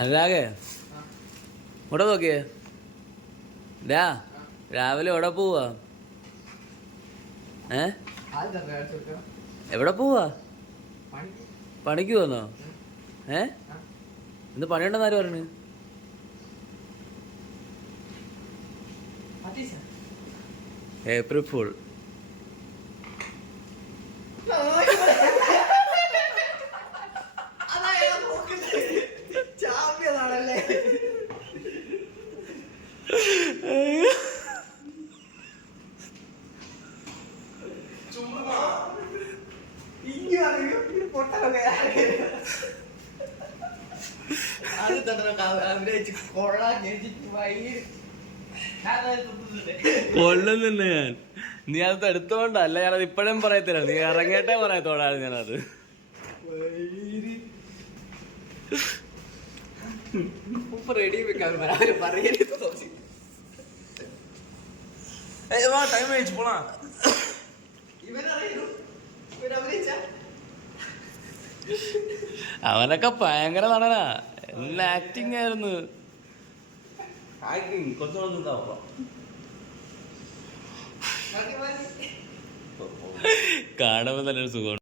അനുരാഗേ ഇവിടെ നോക്കിയേ രാവിലെ എവിടെ പോവാ? എവിടെ പോവാ? പണിക്ക് പോന്നോ? ഇന്ന് പണിയുണ്ടെന്ന് ആര് പറഞ്ഞു? April full. കൊള്ളും തന്നെ ഞാൻ. നീ അത് എടുത്തോണ്ടല്ല, ഞാനത് ഇപ്പഴും പറയത്തില്ല. നീ ഇറങ്ങിയിട്ടേ പറയത്തോടാണ് ഞാനത്. റെഡി പോണ അവനൊക്കെ ഭയങ്കര നടനാ. എല്ലാ ആക്ടിങ് ആയിരുന്നു. കാണുമ്പോ നല്ലൊരു സുഖം.